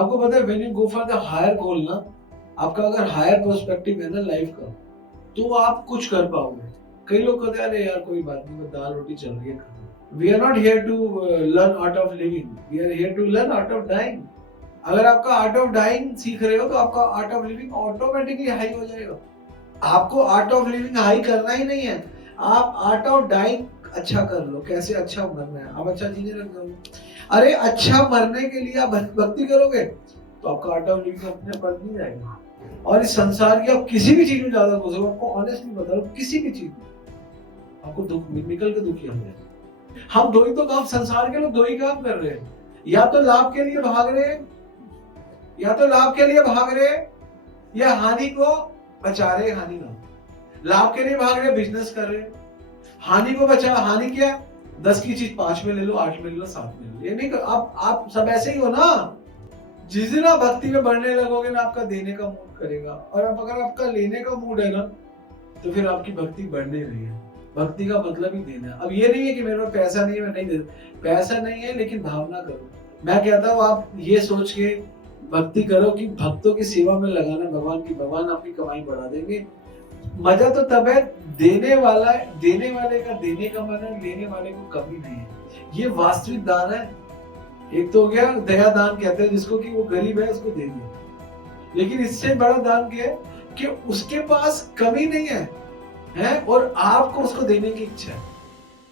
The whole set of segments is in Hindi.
आपको पता है when you go for the higher goal ना, आपका अगर हायर पर्सपेक्टिव है ना लाइफ का, तो आप कुछ कर पाओगे। कई लोग कहते हैं अरे यार कोई बात नहीं, बस दाल रोटी चल रही है। We are not here to learn art of living, we are here to learn art of dying. अगर आपका आर्ट ऑफ डाइंग सीख रहे हो तो आपका art of living automatically high हो जाएगा। आपको आर्ट ऑफ लिविंग हाई करना ही नहीं है, आप आर्ट ऑफ डाइंग अच्छा कर लो। कैसे अच्छा मरना है, आप अच्छा जीने लग जाओगे। अरे अच्छा मरने के लिए आप भक्ति करोगे तो आपका आर्ट ऑफ लिविंग अपने आप बढ़ नहीं जाएगा। और इस संसार की आप किसी भी चीज में ज्यादा घुसो, आपको ऑनेस्टली बता रहा हूँ, किसी भी चीज में आपको दुख निकल के दुखी हो जाए। हम दो ही तो काम, संसार के लोग दो ही काम कर रहे हैं, या तो लाभ के लिए भाग रहे हैं, या तो लाभ के लिए भाग रहे हैं, या हानि को बचा रहे, हानि ना। लाभ के लिए भाग रहे, बिजनेस कर रहे, हानि को बचा। हानि क्या? 10 की चीज 5 में ले लो, 8 में ले लो, 7 में ले लो। ये नहीं आप सब ऐसे ही हो ना। जिस दिन आप भक्ति में बढ़ने लगोगे ना, आपका देने का मूड करेगा, और अब अगर आपका लेने का मूड है ना, तो फिर आपकी भक्ति बढ़ने रही है। भक्ति का मतलब ही देना। अब ये नहीं है कि मेरे पास पैसा नहीं है मैं नहीं दे, पैसा नहीं है लेकिन भावना करो। मैं कहता हूँ आप ये सोच के भक्ति करो कि भक्तों की सेवा में लगाना भगवान की, भगवान आपकी कमाई बढ़ा देंगे। मजा तो तब है देने वाला, देने वाले का देने का मन है, लेने वाले को कमी नहीं है। ये वास्तविक दान है। एक तो हो गया दया दान कहते हैं जिसको, कि वो गरीब है उसको दे दिया। लेकिन इससे बड़ा दान क्या है कि उसके पास कमी नहीं है और आपको उसको देने की इच्छा है।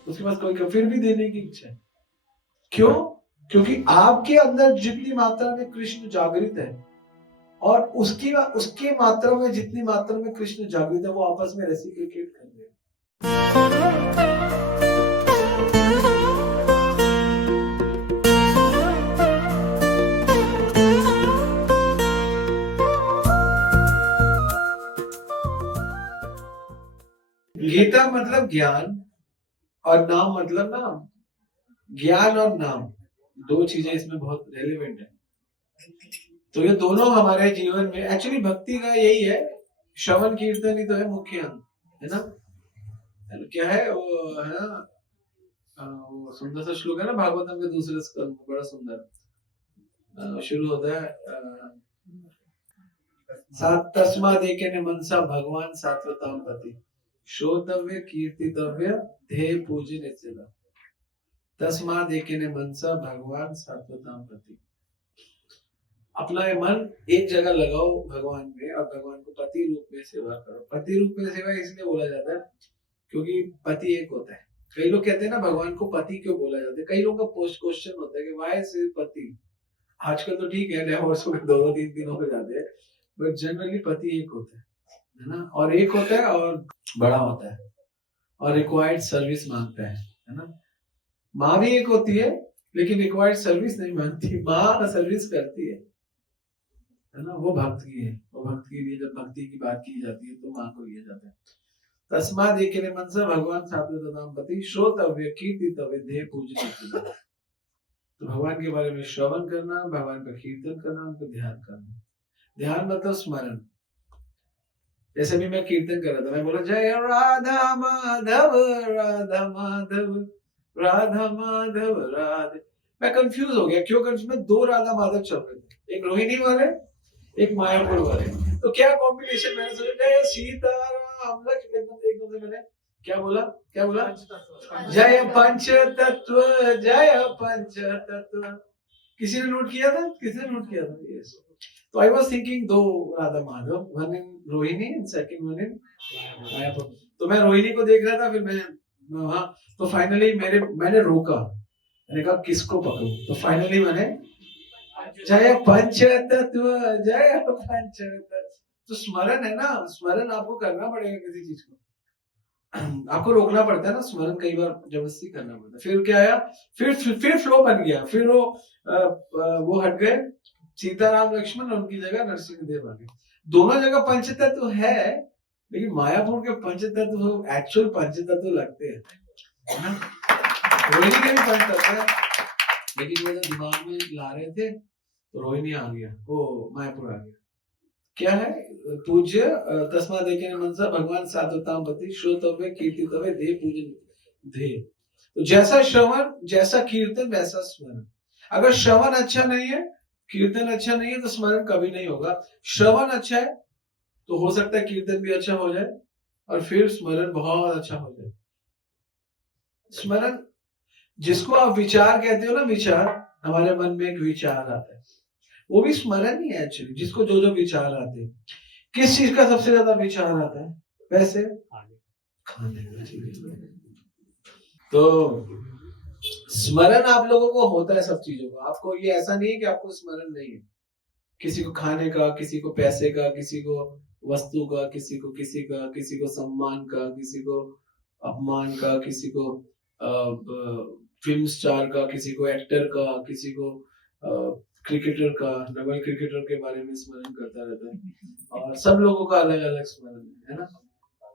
उसके पास कोई फिर भी देने की इच्छा है। क्यों? क्योंकि आपके अंदर जितनी मात्रा में कृष्ण जागृत है और उसकी मात्रा में जितनी मात्रा में कृष्ण जागृत है, वो आपस में रेसिप्रोकेट कर रहे हैं। गीता मतलब ज्ञान और नाम मतलब नाम। ज्ञान और नाम दो चीजें इसमें बहुत रेलेवेंट है। तो ये दोनों हमारे जीवन में, एक्चुअली भक्ति का यही है, श्रवण कीर्तन ही तो है मुख्य अंग, है ना। क्या है वो, है ना, वो सुंदर सा श्लोक है ना भागवतम के दूसरे स्कंद, बड़ा सुंदर शुरू होता है, तस्माद् एकेन मनसा भगवान सात्वताम पति श्रोतव्य कीर्तितव्य ध्येय पूजन निश्चित। तस्माद् एकेन मनसा भगवान सात्वताम पति। अपना मन एक जगह लगाओ भगवान में और भगवान को पति रूप में सेवा करो। पति रूप में सेवा इसलिए बोला जाता है क्योंकि पति एक होता है। कई लोग कहते हैं ना भगवान को पति क्यों बोला जाता है, कई लोगों का पोस्ट क्वेश्चन होता है कि व्हाई सिर्फ पति। आजकल तो ठीक है डिवोर्स में 2-3 हो जाते हैं, बट जनरली पति एक होता है ना, और एक होता है और बड़ा होता है और रिक्वायर्ड सर्विस मांगता है ना। माँ भी एक होती है लेकिन रिक्वायर्ड सर्विस नहीं मांगती, माँ सर्विस करती है ना। वो भक्त की है, वो भक्त के लिए जब भक्ति की बात की जाती है तो माँ को लिया जाता है। तस्माद् एकेन मनसा भगवान सात्वताम पति श्रोतव्य कीर्तितव्य ध्येय पूजनीय। तो भगवान के बारे में श्रवण करना, भगवान का कीर्तन करना, उनको ध्यान करना। ध्यान मतलब स्मरण। जैसे भी मैं कीर्तन कर रहा था, मैं बोला जय राधा माधव राधा माधव राधा माधव राधे। मैं कंफ्यूज हो गया। क्यों कंफ्यूज? मैं 2 राधा माधव चल रहे थे, एक रोहिणी वाले, एक मायापुर वाले। तो क्या कॉम्बिनेशन, मैंने सोचा जय सीताराम लक्ष्मण, एकदम से मैंने क्या बोला, जय पंच तत्व, जय पंच तत्व। किसी ने नोट किया था? किसी ने नोट किया था? यस। तो I was thinking 2 Radha Madhav, one in Rohini and second one in Mayapur. तो मैं रोहिणी को देख रहा था, फिर मैं वहां, तो फाइनली मैंने रोका, मैंने कहा किसको पकड़ूं। तो फाइनली मैंने जय पंच तत्व, जय पंच तत्व। तो स्मरण है ना, स्मरण आपको करना पड़ेगा किसी चीज को, आपको रोकना पड़ता है ना, स्मरण कई बार जबरदस्ती करना पड़ता है। फिर क्या आया, फिर फ्लो बन गया, फिर वो हट गए सीताराम लक्ष्मण, उनकी जगह नरसिंह देव आ गए। दोनों जगह पंचतत्व है, लेकिन मायापुर के पंचतत्व एक्चुअल पंचतत्व लगते हैं, रोहिणी के भी पंचतत्व है, लेकिन वो दिमाग में ला रहे थे तो रोहिणी आ गया, वो मायापुर आ गया। क्या है? पूज्य तस्माद् एकेन मनसा भगवान सात्वताम पति श्रोतव्य कीर्तितव्य ध्येय पूजन ध्येय। तो जैसा श्रवण, जैसा कीर्तन, वैसा स्मरण। अगर श्रवण अच्छा नहीं है कीर्तन अच्छा नहीं है तो स्मरण कभी नहीं होगा। श्रवण अच्छा है तो हो सकता है कीर्तन भी अच्छा हो जाए और फिर स्मरण बहुत अच्छा हो जाए। स्मरण, जिसको आप विचार कहते हो ना, विचार, हमारे मन में एक विचार आता है, वो भी स्मरण ही है एक्चुअली। जिसको जो जो विचार आते हैं, किस चीज का सबसे ज्यादा विचार आता है? वैसे खाने का। तो स्मरण आप लोगों को होता है सब चीजों का। आपको ये ऐसा नहीं है कि आपको स्मरण नहीं है। किसी को खाने का, किसी को पैसे का, किसी को वस्तु का, किसी को सम्मान का, किसी को अपमान का, किसी को फिल्म स्टार का, किसी को एक्टर का, किसी को क्रिकेटर का, डबल क्रिकेटर के बारे में स्मरण करता रहता है। और सब लोगों का अलग अलग स्मरण है ना।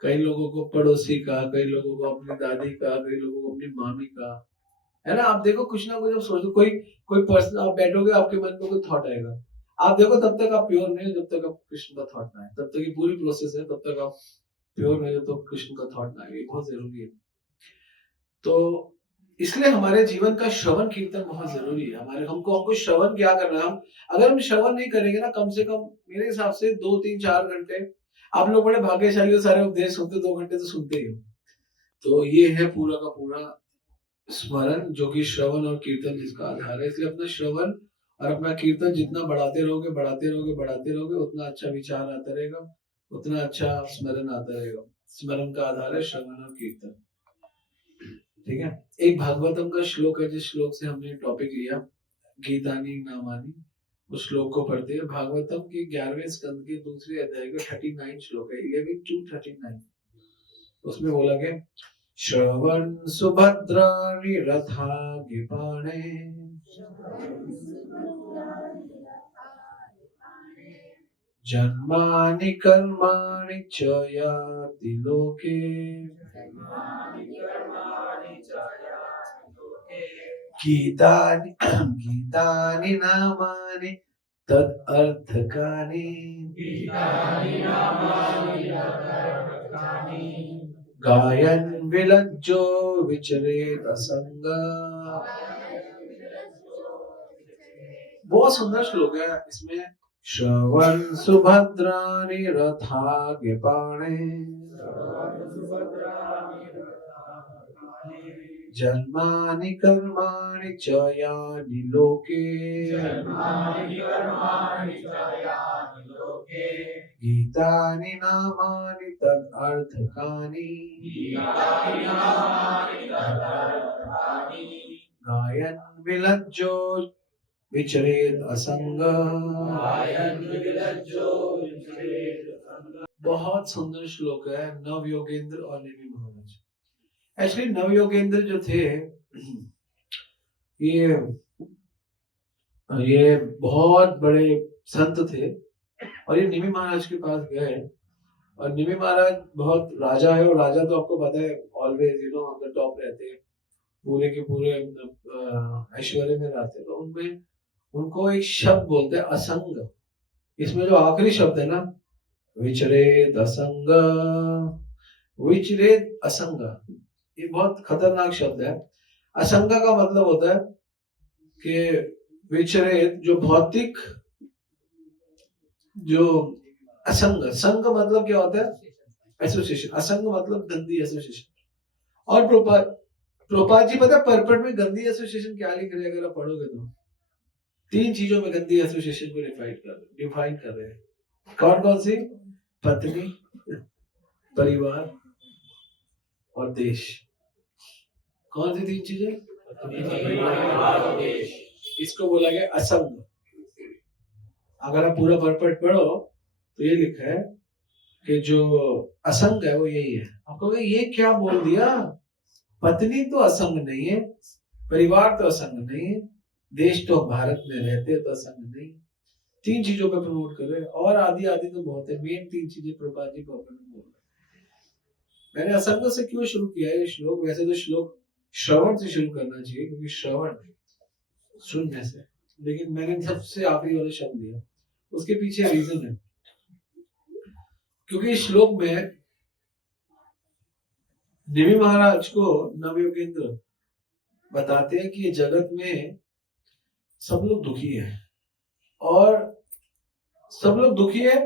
कई लोगों को पड़ोसी का, कई लोगों को अपनी दादी का, कई लोगों को अपनी मामी का, है ना। आप देखो कुछ ना कुछ, आप सोचो कोई कोई पर्सन, आप बैठोगे आपके मन में कोई थॉट आएगा, आप देखो तब तक आप प्योर नहीं हो जब तक आप कृष्ण का थॉट ना आए। तब तक ये पूरी प्रोसेस है, तब तक आप प्योर नहीं हो तो कृष्ण का थॉट ना आए। बहुत जरूरी है। तो इसलिए हमारे जीवन का श्रवण कीर्तन बहुत जरूरी है। हमको श्रवण क्या करना है? हम अगर हम श्रवण नहीं करेंगे ना, कम से कम मेरे हिसाब से 2 3 4 घंटे, आप लोग बड़े भाग्यशाली हो, सारे उपदेश सुनते 2 घंटे तो सुनते ही हो। तो ये है पूरा का पूरा स्मरण, जो कि श्रवण और कीर्तन जिसका आधार है। इसलिए अपना श्रवण और अपना कीर्तन जितना बढ़ाते रहोगे, बढ़ाते रहोगे, बढ़ाते रहोगे, उतना अच्छा विचार आता रहेगा, उतना अच्छा स्मरण आता रहेगा। स्मरण का आधार है श्रवण और कीर्तन। ठीक है। एक भागवतम का श्लोक है, जिस श्लोक से हमने टॉपिक लिया, गीतानी नामानी, उस श्लोक को पढ़ते हैं। भागवतम के 11वें स्कंद के दूसरे अध्याय का 39 श्लोक है, 11 to 39। उसमें बोला गया, श्रवण सुभद्राणि रथागिपाणे जन्मानि कर्माणि च याति लोके गीतानि नामानि तद अर्थकानि गायन विलज्जो विचरेत असंग। बहुत सुंदर श्लोक है इसमें। श्रवण सुभद्राणि रथागिपाणे जन्मानि कर्माणि च यानि लोके गीतानि नामानि तद अर्थकानि गायन विलज्जो विचरेत असंग। बहुत सुंदर श्लोक है। नव योगेंद्र और नेमी महाराज, एक्चुअली नव योगेंद्र जो थे, ये बहुत बड़े संत थे। और ये निमि महाराज के पास गए, और निमि महाराज बहुत राजा है, और राजा तो आपको पता है ऑलवेज ऑन द टॉप रहते हैं, पूरे के पूरे ऐश्वर्य में रहते हैं। तो उनमें उनको एक शब्द बोलते हैं असंग। इसमें जो आखिरी शब्द है ना, विचरेत असंग, विचरेत असंग, ये बहुत खतरनाक शब्द है। असंग का मतलब होता है कि विचरेत, जो भौतिक, जो असंग, संग मतलब क्या होता है? एसोसिएशन। असंग मतलब गंदी एसोसिएशन। और प्रोपात जी पता है परपट में गंदी एसोसिएशन क्या लिख रहे हैं? अगर आप पढ़ोगे तो 3 चीजों में गंदी एसोसिएशन को डिफाइन कर रहे हैं। कौन कौन सी? पत्नी, परिवार और देश। कौन सी 3 चीजें? इसको बोला गया असंग। अगर आप पूरा परपट पढ़ो तो ये लिखा है कि जो असंग है वो यही है। आपको ये क्या बोल दिया? पत्नी तो असंग नहीं है, परिवार तो असंग नहीं है, देश तो भारत में रहते तो असंग नहीं। 3 चीजों पे प्रमोट कर रहे हैं, और आदि आदि तो बहुत है। मेन 3 चीजें प्रभुपाद जी बोल रहे हैं। मैंने असंग से क्यों शुरू किया है श्लोक? वैसे तो श्लोक श्रवण से शुरू करना चाहिए, क्योंकि श्रवण सुनने से, लेकिन मैंने सबसे आखिरी वाला शब्द दिया। उसके पीछे रीजन है, क्योंकि इस श्लोक में निमि महाराज को नवयोगेंद्र बताते हैं कि ये जगत में सब लोग दुखी है, और सब लोग दुखी है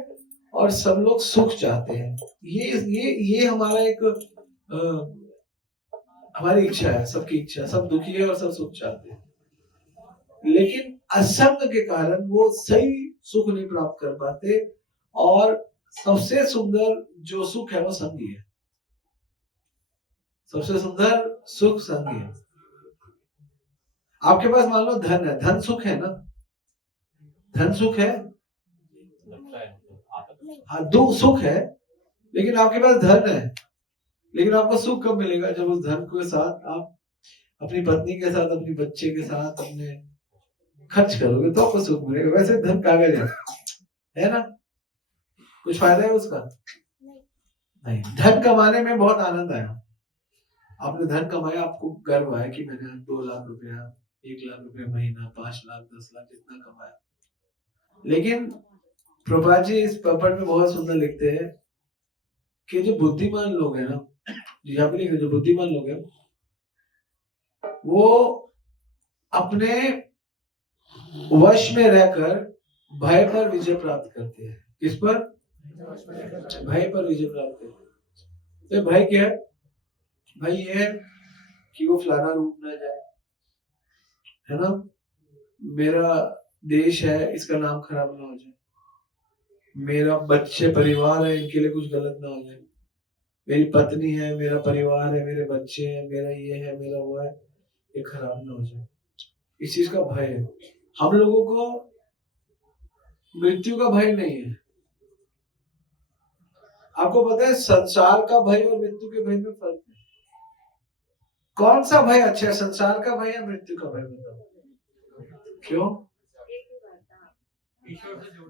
और सब लोग सुख चाहते हैं। ये हमारा एक हमारी इच्छा है, सबकी इच्छा, सब दुखी है और सब सुख चाहते हैं। लेकिन असंग के कारण वो सही सुख नहीं प्राप्त कर पाते, और सबसे सुंदर जो सुख है वो संगी है। सबसे सुंदर सुख संगी है। आपके पास मान लो धन है, धन सुख है ना, धन सुख है, हाँ दो सुख है, लेकिन आपके पास धन है, लेकिन आपको सुख कब मिलेगा? जब उस धन के साथ आप अपनी पत्नी के साथ, अपनी बच्चे के साथ अपने खर्च करोगे तो आपको सुख मिलेगा। वैसे धन कागज है ना, कुछ फायदा है उसका? नहीं। धन कमाने में बहुत आनंद आया, आपने धन कमाया, आपको गर्व है कि मैंने 2 लाख रुपया, 1 लाख रुपया महीना, 5 लाख, 10 लाख जितना कमाया। लेकिन प्रभा जी इस पेपर में बहुत सुंदर लिखते हैं कि जो बुद्धिमान लोग हैं ना, यहाँ पे लिखे जो बुद्धिमान लोग हैं, वो अपने वश में रहकर भय पर विजय प्राप्त करते हैं। किस पर? भय पर विजय प्राप्त करते हैं। तो भय क्या है? भय ये है कि वो फलाना रूप ना जाए, है ना, मेरा देश है इसका नाम खराब ना हो जाए, मेरा बच्चे परिवार है इनके लिए कुछ गलत ना हो जाए, मेरी पत्नी है, मेरा परिवार है, मेरे बच्चे हैं, मेरा ये है, मेरा वो है, ये खराब ना हो जाए, इस चीज का भय है। हम लोगों को मृत्यु का भय नहीं है। आपको पता है संसार का भय और मृत्यु के भय में फर्क है। कौन सा भय अच्छा है, संसार का भय या मृत्यु का भय? बताओ क्यों?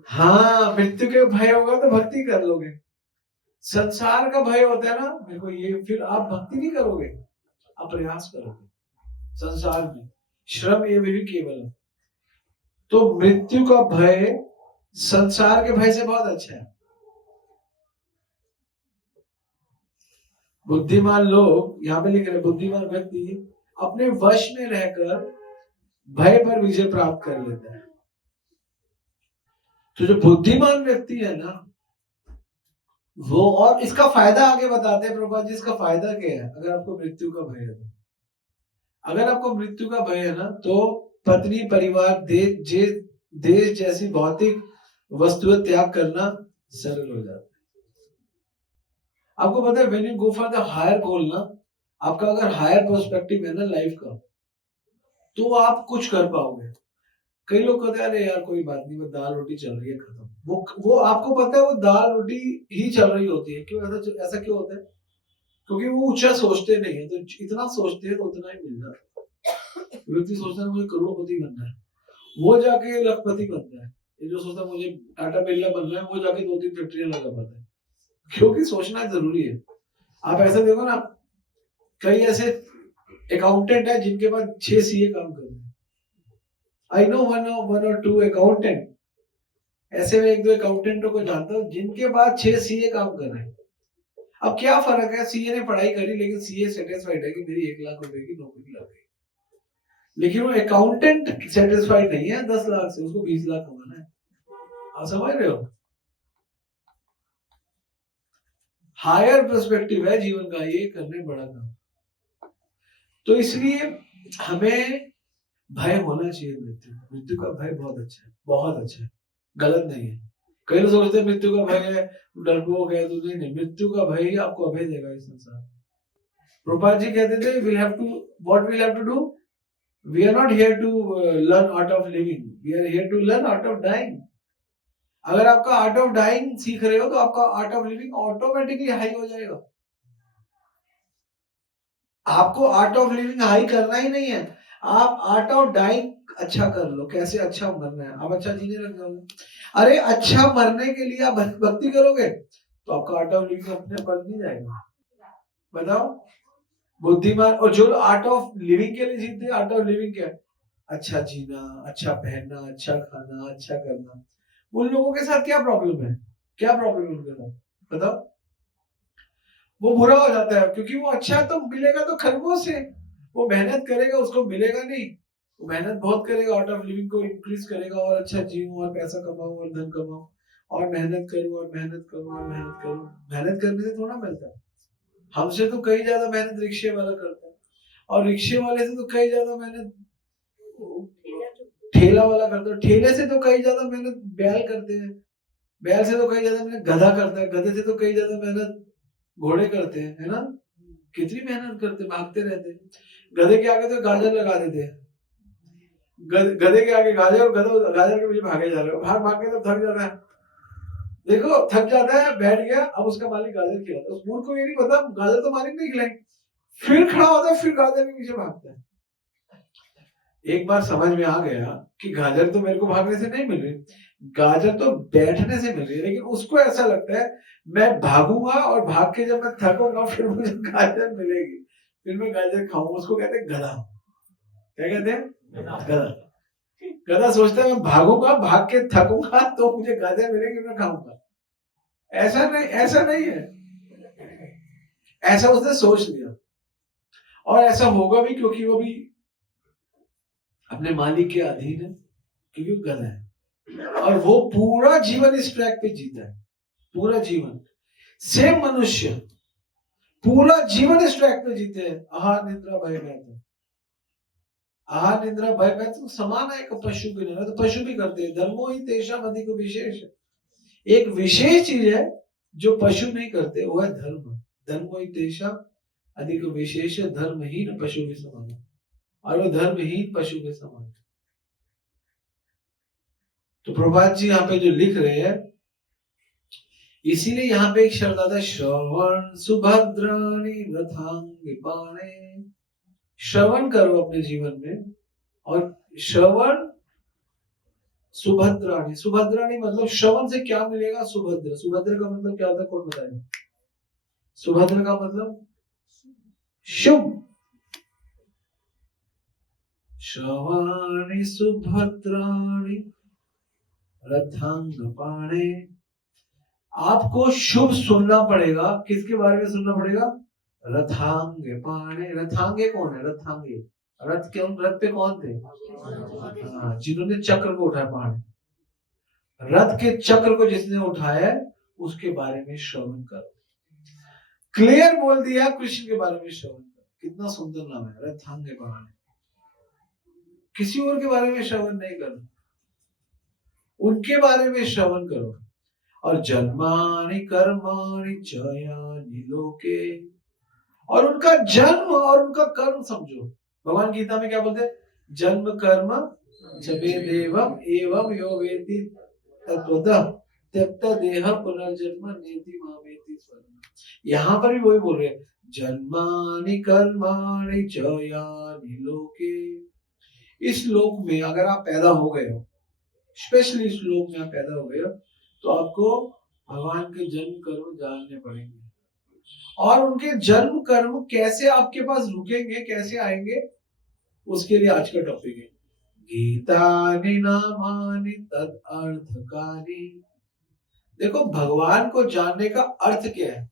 हाँ, मृत्यु के भय होगा तो भक्ति कर लोगे। संसार का भय होता है ना, देखो ये, फिर आप भक्ति नहीं करोगे, आप प्रयास करोगे संसार में, श्रम ये भी केवल। तो मृत्यु का भय संसार के भय से बहुत अच्छा है। बुद्धिमान लोग, यहाँ पे लिख रहे, बुद्धिमान व्यक्ति अपने वश में रहकर भय पर विजय प्राप्त कर लेता है। तो जो बुद्धिमान व्यक्ति है ना वो, और इसका फायदा आगे बताते हैं प्रभुपाद जी, इसका फायदा क्या है? अगर आपको मृत्यु का भय है तो, अगर आपको मृत्यु का भय है ना, तो पत्नी, परिवार, देश जैसी भौतिक वस्तुएं त्याग करना सरल हो जाता है। आपको पता है when you go for the higher goal ना, आपका अगर हायर पर्सपेक्टिव है ना लाइफ का, तो आप कुछ कर पाओगे। कई लोग कहते हैं अरे यार कोई बात नहीं, वो दाल रोटी चल रही है, खत्म। वो आपको पता है वो दाल रोटी ही चल रही होती है। क्यों ऐसा क्यों होता है? क्योंकि वो ऊंचा सोचते नहीं है, तो इतना सोचते हैं तो उतना ही मिल जाता है। व्यक्ति सोचता है मुझे करोड़पति बनना है, वो जाके लखपति बनता है। ये जो सोचता है मुझे टाटा बिरला बनना है, वो जाके 2-3 फैक्ट्रियां लगा पाता है। क्योंकि सोचना जरूरी है। आप ऐसा देखो ना, कई ऐसे अकाउंटेंट है जिनके पास 6 सीए काम कर रहे हैं। आई नो वन और टू अकाउंटेंट, ऐसे में 1-2 अकाउंटेंटों को जानता हूँ जिनके पास 6 सीए काम कर रहे हैं। अब क्या फर्क है, सीए ने पढ़ाई करी लेकिन सीए सेटिस्फाइड है कि मेरी 1 लाख रुपए की नौकरी लग गई, लेकिन वो अकाउंटेंट सेटिस्फाइड नहीं है 10 लाख से, उसको 20 लाख कमाना है। आप समझ रहे हो? हायर पर्सपेक्टिव है जीवन का, ये करने बड़ा काम। तो इसलिए हमें भय होना चाहिए। मृत्यु का भय बहुत अच्छा है, बहुत अच्छा है, गलत नहीं है। कई लोग सोचते हैं मृत्यु का भय है, डरपोक है, तो नहीं, मृत्यु का भय ही आपको अभय देगा इस संसार। प्रभुपाद जी कहते थे what we'll have to do, we are not here to learn art of living, we are here to learn art of dying। अगर आपका आर्ट ऑफ डाइंग सीख रहे हो तो आपका art of living automatically high हो जाएगा। आपको आर्ट ऑफ लिविंग हाई करना ही नहीं है, आप आर्ट ऑफ डाइंग अच्छा कर लो। कैसे अच्छा मरना है, आप अच्छा जीने लग जाओगे। अरे अच्छा मरने के लिए आप भक्ति करोगे तो आपका आर्ट ऑफ लिविंग अपने बढ़ नहीं जाएगा। बताओ, बुद्धिमान और जो आर्ट ऑफ लिविंग के लिए जीते, आर्ट ऑफ लिविंग क्या है? अच्छा जीना, अच्छा पहनना, अच्छा खाना, अच्छा करना। उन लोगों के साथ क्या प्रॉब्लम है? क्या प्रॉब्लम है उनके साथ? बताओ। वो बुरा हो जाता है क्योंकि वो अच्छा तो मिलेगा तो खरगोश से, वो मेहनत करेगा उसको मिलेगा नहीं, वो मेहनत बहुत करेगा, आर्ट ऑफ लिविंग को इंक्रीज करेगा और अच्छा जीऊं और पैसा कमाऊं और धन कमाऊं और मेहनत करूं और मेहनत करूं और मेहनत करूं। मेहनत करने से थोड़ा मिलता है। हमसे तो कई ज्यादा मेहनत रिक्शे वाला करता है, और रिक्शे वाले से तो कई ज्यादा मेहनत ठेला वाला करता है, ठेले से तो कई ज्यादा मेहनत बैल करते हैं, बैल से तो कई ज्यादा मेहनत गधा करता है, गधे से तो कई ज्यादा मेहनत घोड़े करते हैं, है ना। कितनी मेहनत करते, भागते रहते हैं। गधे के आगे तो गाजर लगा देते हैं, गधे के आगे गाजर, और गधा गाजर के पीछे भागे जा रहे हो, भाग भाग के तो थक जाता है। देखो थक जाता है, बैठ गया, अब उसका मालिक गाजर खिलाता है। उस मूर्ख को ये नहीं पता गाजर तो मालिक नहीं खिलाएंगे, फिर खड़ा होता है, फिर गाजर के पीछे भागता है। एक बार समझ में आ गया कि गाजर तो मेरे को भागने से नहीं मिल रही, गाजर तो बैठने से मिल रही है, लेकिन उसको ऐसा लगता है मैं भागूंगा और भाग के जब मैं थकूंगा फिर मुझे गाजर मिलेगी, फिर मैं गाजर खाऊंगा। उसको कहते हैं गधा। क्या कहते हैं? गधा। गधा सोचता है मैं भागूंगा, भाग के थकूंगा तो मुझे गाजर मिलेगी, मैं खाऊंगा। ऐसा नहीं है, ऐसा उसने सोच लिया, और ऐसा होगा भी, क्योंकि वो भी अपने मालिक के अधीन है, क्योंकि वो गधा है, और वो पूरा जीवन इस ट्रैक पे जीता है, पूरा जीवन। सेम मनुष्य पूरा जीवन इस ट्रैक पे जीते हैं, आहार निद्रा भय भय। आहार निद्रा भय भय तो समान है एक पशु के लिए, तो पशु भी करते हैं। धर्मो ही तेषाम अधिक विशेष, एक विशेष चीज है जो पशु नहीं करते, वो है धर्म। धर्मो ही तेषाम अधिक विशेष, धर्महीन पशु के समान, और वो धर्महीन पशु के समान। तो प्रभात जी यहाँ पे जो लिख रहे हैं, इसीलिए यहाँ पे एक शब्द आता है, श्रवण सुभद्राणि रथांग पाणे। श्रवण करो अपने जीवन में, और श्रवण सुभद्राणि। सुभद्राणि मतलब श्रवण से क्या मिलेगा? सुभद्र। सुभद्र का मतलब क्या होता है, कौन बताएगा? सुभद्र का मतलब शुभ। श्रवणानि सुभद्राणि रथांग पाणे। आपको शुभ सुनना पड़ेगा। किसके बारे में सुनना पड़ेगा? रथांगे पाणे। रथांगे कौन है? रथांगे रथ के, रथ पे कौन थे? हाँ, जिन्होंने चक्र को उठाया, पाणे। रथ के चक्र को जिसने उठाया, उसके बारे में श्रवण करो। क्लियर बोल दिया, कृष्ण के बारे में श्रवण करो। कितना सुंदर नाम है, रथांगे पाणे। किसी और के बारे में श्रवण नहीं करो, उनके बारे में श्रवण करो। और जन्मानि कर्माणि च यानि लोके, और उनका जन्म और उनका कर्म समझो। भगवान गीता में क्या बोलते हैं? जन्म कर्म च वेदेवम एवं यो वेति तत्वतः त्यक्त देह पुनर्जन्म नेति मामेति स्वर्ण। यहाँ पर भी वही बोल रहे हैं, जन्मानि कर्माणि च यानि लोके। इस लोक में अगर आप पैदा हो गए हो, स्पेशली इस लोक में आप पैदा हो गए हो, तो आपको भगवान के जन्म कर्म जानने पड़ेंगे, और उनके जन्म कर्म कैसे आपके पास रुकेंगे, कैसे आएंगे, उसके लिए आज का टॉपिक है गीतानि नामानि तद अर्थकानि। देखो भगवान को जानने का अर्थ क्या है?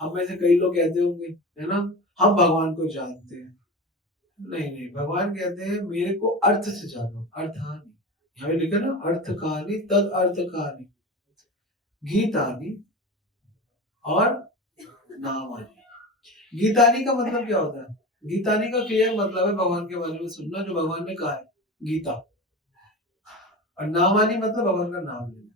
हम में से कई लोग कहते होंगे, है ना, हम भगवान को जानते हैं। नहीं नहीं, भगवान कहते हैं मेरे को अर्थ से जानो। अर्थानि, यहाँ पे लिखा ना, अर्थकानि तद अर्थकानि गीतानि और नामानि। गीतानि का मतलब क्या होता है? गीतानि का क्लियर मतलब है भगवान के बारे में सुनना, जो भगवान ने कहा है, गीता। और नामानि मतलब भगवान का नाम लेना।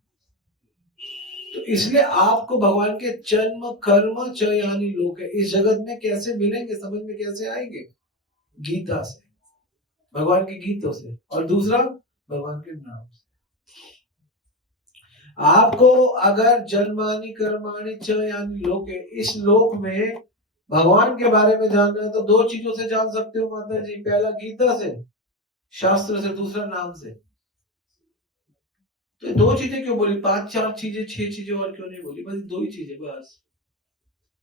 तो इसलिए आपको भगवान के जन्म कर्म च यानी लोक है, इस जगत में कैसे मिलेंगे, समझ में कैसे आएंगे? गीता से, भगवान के गीतों से, और दूसरा भगवान के नाम से। आपको अगर जन्मानि कर्माणि च यानी लोक है, इस लोक में भगवान के बारे में जानना है, तो दो चीजों से जान सकते हो माता जी। पहला गीता से, शास्त्र से, दूसरा नाम से। तो दो चीजें क्यों बोली? 5-4 चीजें, 6 चीजें और क्यों नहीं बोली? बस 2 ही चीजें बस।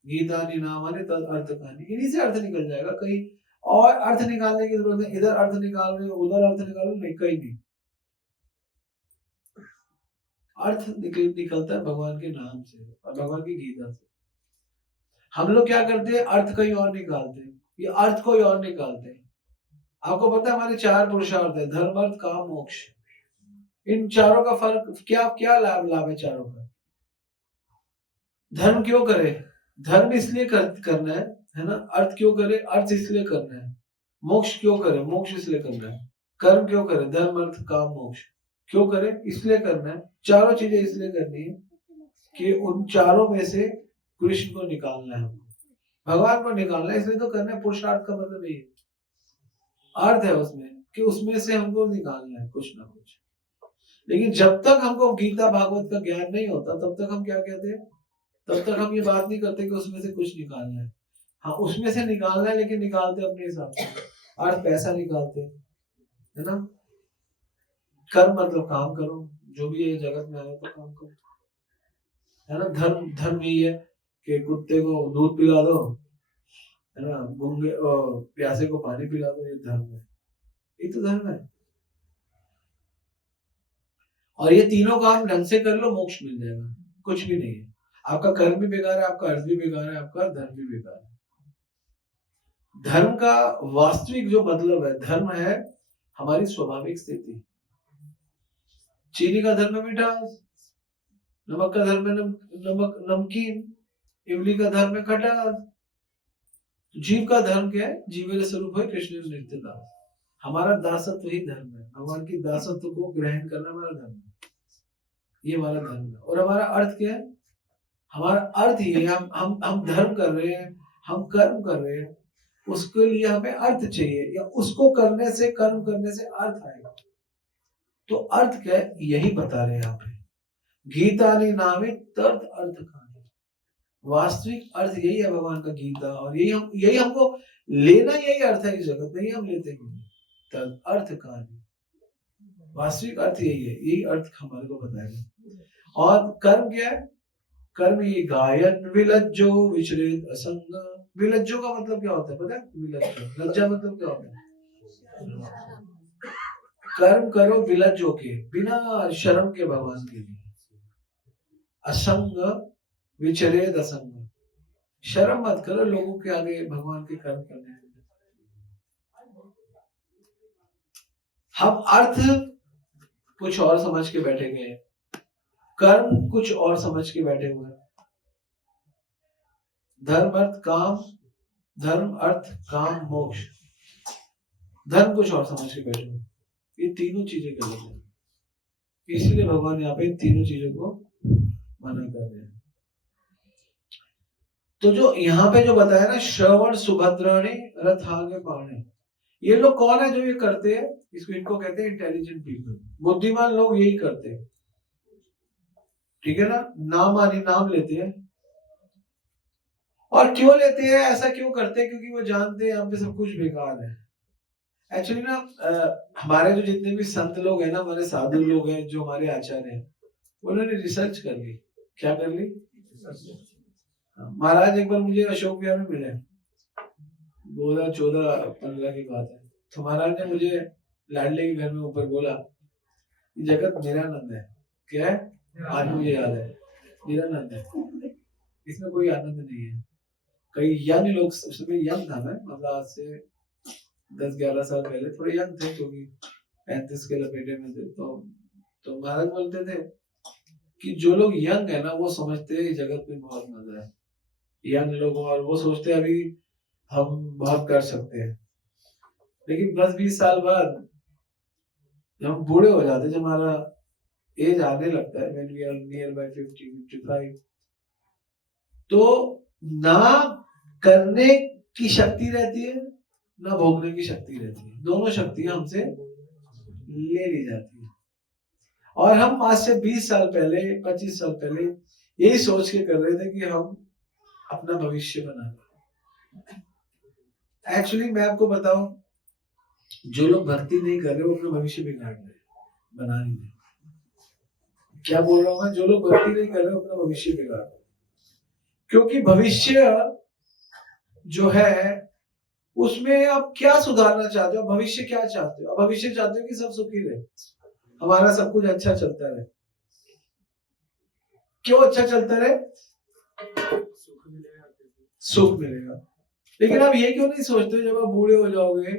गीतानि नामानि तद अर्थकानि, इन्हीं से अर्थ निकल जाएगा। कहीं और अर्थ निकालने की जरूरत नहीं, इधर अर्थ निकाल रहे हो, उधर अर्थ निकाल रहे हो, नहीं, कहीं नहीं। अर्थ निकलता है भगवान के नाम से और भगवान की गीता से। हम लोग क्या करते हैं? अर्थ कहीं और निकालते हैं, ये अर्थ कोई और निकालते हैं। आपको पता है हमारे 4 पुरुषार्थ है, धर्म अर्थ काम मोक्ष। इन चारों का फर्क क्या क्या लाभ है चारों का। धर्म क्यों करे, धर्म इसलिए करना है ना। अर्थ क्यों करे, अर्थ इसलिए करना है। मोक्ष क्यों करे, मोक्ष इसलिए करना है। कर्म क्यों करे, धर्म अर्थ काम मोक्ष क्यों करे, इसलिए करना है। चारों चीजें इसलिए करनी है कि उन चारों में से कृष्ण को निकालना है, हमको भगवान को निकालना है, इसलिए तो करना है। पुरुषार्थ का मतलब यही अर्थ है उसमें कि उसमें से हमको निकालना है कुछ ना कुछ। लेकिन जब तक हमको गीता भागवत का ज्ञान नहीं होता तब तक हम क्या कहते हैं, तब तक हम ये बात नहीं करते कि उसमें से कुछ निकालना है। हाँ उसमें से निकालना है, लेकिन निकालते अपने हिसाब से। अर्थ पैसा निकालते है ना। कर्म मतलब काम करो, जो भी ये जगत में आया तो काम करो, है ना। धर्म धर्म यही है कि कुत्ते को दूध पिला दो, है ना, गूंगे प्यासे को पानी पिला दो, ये धर्म है, ये तो धर्म है। और ये तीनों काम ढंग से कर लो, मोक्ष मिल जाएगा। कुछ भी नहीं है, आपका कर्म भी बेकार है, आपका अर्थ भी बेकार है, आपका धर्म भी बेकार है। धर्म का वास्तविक जो मतलब है, धर्म है हमारी स्वाभाविक स्थिति। चीनी का धर्म है मिठास, नमक का धर्म है नमक नमकीन, इमली का धर्म है खटास। जीव का धर्म क्या है, जीव स्वरूप है कृष्ण नृत्य दास। हमारा दासत्व ही धर्म है, भगवान की दासत्व को ग्रहण करना हमारा धर्म है, ये हमारा धर्म है। और हमारा अर्थ क्या है, हमारा अर्थ ये है, हम धर्म कर रहे हैं, हम कर्म कर रहे हैं, उसके लिए हमें अर्थ चाहिए, या उसको करने से, कर्म करने से अर्थ आएगा। तो अर्थ क्या है, यही बता रहे हैं यहाँ पे। गीता ने नामे तर्थ अर्थ कहानी, वास्तविक अर्थ यही है भगवान का गीता। और यही हमको लेना, यही अर्थ है इस जगत में, हम लेते हैं तर्थ अर्थ कहानी। वास्तविक अर्थ यही है, यही अर्थ हमारे को बताएगा। और कर्म क्या है, कर्म ये गायन विलज्जो विचलित असंग। विलज्जो का मतलब क्या होता है पता है, विलज्जो लज्जा मतलब क्या होता है। कर्म करो विलज्जो के, बिना शर्म के भगवान के लिए। असंग विचलित असंग, शर्म मत करो लोगों के आगे भगवान के कर्म करने के लिए। हम अर्थ कुछ और समझ के बैठे गए, कर्म कुछ और समझ के बैठे हुए हैं। धर्म अर्थ काम, धर्म अर्थ काम मोक्ष, धर्म कुछ और समझ के बैठे हुए, ये तीनों चीजें गलत है। इसलिए भगवान यहाँ पे तीनों चीजों को मना कर रहे हैं। तो जो यहाँ पे जो बताया ना, श्रवण सुभद्राणी रथागे पाणे, ये लोग कौन है जो ये करते हैं, इसको इनको कहते हैं इंटेलिजेंट पीपल, बुद्धिमान लोग यही करते हैं। ठीक है ना, नाम आदि नाम लेते हैं। और क्यों लेते हैं, ऐसा क्यों करते हैं, क्योंकि वो जानते हैं यहाँ पे सब कुछ बेकार है। एक्चुअली ना हमारे जो जितने भी संत लोग हैं ना, हमारे साधु लोग हैं, जो हमारे आचार्य हैं, उन्होंने रिसर्च कर ली। क्या कर ली, महाराज एक बार मुझे अशोक विहार में मिले, 2014-15 की बात है। तो महाराज ने मुझे लाडले के घर में ऊपर बोला, ये जगत निरानंद है। क्या है, आज मुझे याद है, निरानंद है, इसमें कोई आनंद नहीं है। कई यंग लोग, उसमें यंग था मैं, मतलब आज से 10-11 साल पहले थोड़े यंग थे, क्योंकि 35 के लपेटे में थे। तो महाराज बोलते थे कि जो लोग यंग है ना, वो समझते हैं जगत में बहुत मजा है, यंग लोग, और वो सोचते हैं अभी हम बहुत कर सकते हैं। लेकिन 10-20 साल बाद जब हम बूढ़े हो जाते, जब हमारा एज आने लगता है, when we are near by 50-55, तो ना करने की शक्ति रहती है, ना भोगने की शक्ति रहती है। दोनों शक्तियां हमसे ले ली जाती है। और हम आज से 20 साल पहले, 25 साल पहले यही सोच के कर रहे थे कि हम अपना भविष्य बना रहे। एक्चुअली मैं आपको बताऊं, जो लोग भक्ति नहीं कर रहे वो अपना भविष्य बिगाड़ रहे, बना नहीं रहे। क्या बोल रहा हूं मैं, जो लोग भक्ति नहीं कर रहे अपना भविष्य बिगाड़ रहे। क्योंकि भविष्य जो है उसमें आप क्या सुधारना चाहते हो, भविष्य क्या चाहते हो, भविष्य चाहते हो कि सब सुखी रहे, हमारा सब कुछ अच्छा चलता रहे। क्यों अच्छा चलता रहे, सुख मिलेगा। लेकिन आप ये क्यों नहीं सोचते जब आप बूढ़े हो जाओगे